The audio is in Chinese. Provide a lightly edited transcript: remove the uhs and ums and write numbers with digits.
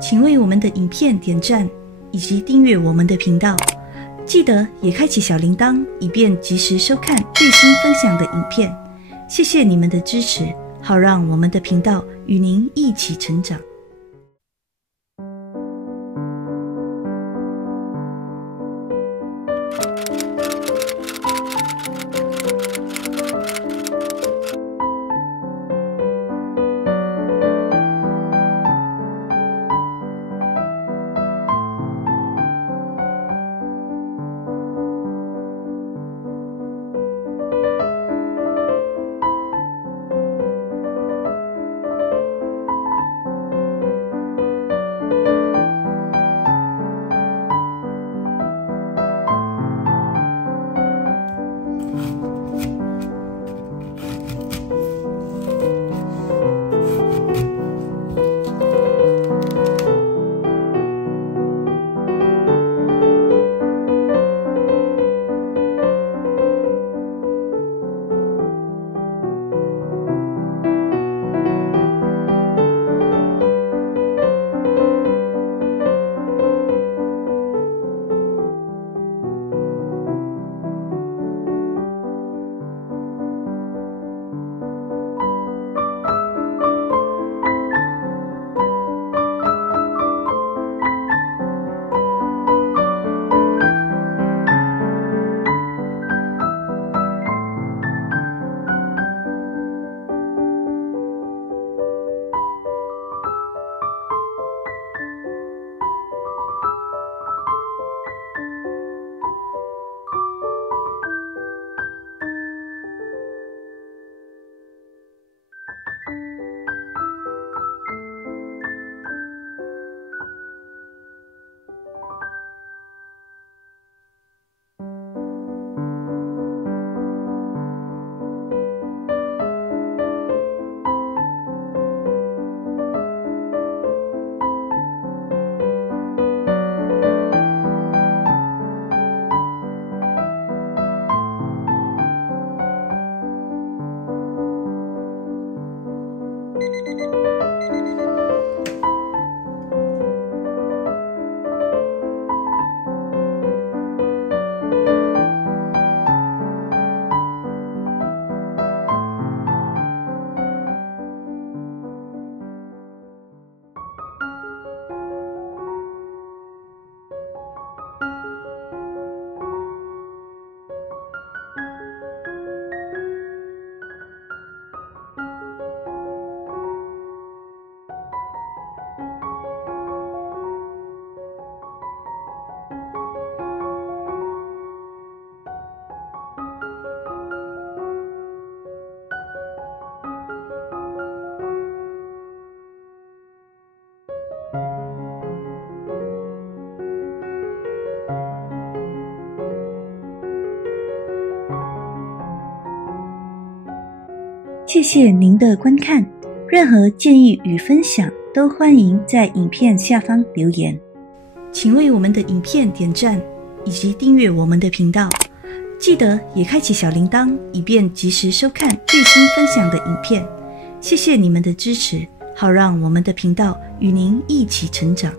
请为我们的影片点赞以及订阅我们的频道，记得也开启小铃铛，以便及时收看最新分享的影片。谢谢你们的支持，好让我们的频道与您一起成长。谢谢您的观看，任何建议与分享都欢迎在影片下方留言。请为我们的影片点赞以及订阅我们的频道，记得也开启小铃铛，以便及时收看最新分享的影片。谢谢你们的支持，好让我们的频道与您一起成长。